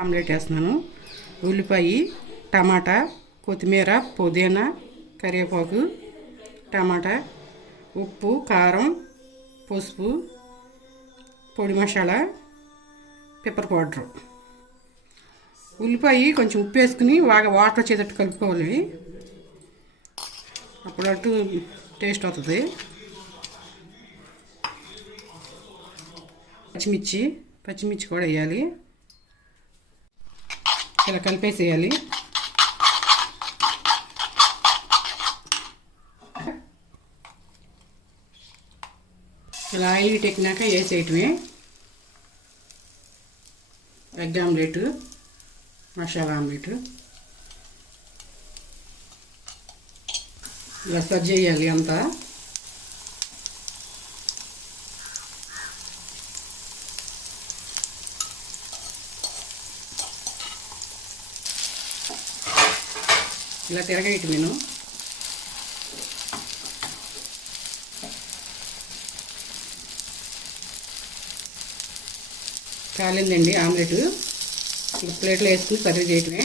Omelette వేస్తున్నాను. ఉల్లిపాయ, టమాటా, కొత్తిమీర, పుదీనా, కరివేపాకు, టమాటా, ఉప్పు, కారం, పసుపు, పొడి మసాలా, పెప్పర్ పౌడరు. ఉల్లిపాయ కొంచెం ఉప్పు వేసుకుని బాగా వాటర్ వచ్చేటట్టు కలుపుకోవాలి. అప్పుడు టేస్ట్ అవుతుంది. పచ్చిమిర్చి కూడా వేయాలి. ఇలా కలిపేసేయాలి. ఇలా ఆయిల్ ఎక్కినాక వేసేయటమే. ఎగ్ ఆమ్లెట్, మసాలా ఆమ్లెట్ ఇలా సర్వ్ చేయాలి అంతా. ఇలా తిరగేయటం నేను. కాలిందండి ఆమ్లెట్. ప్లేట్లో వేసుకుని సర్వ్ చేయటమే.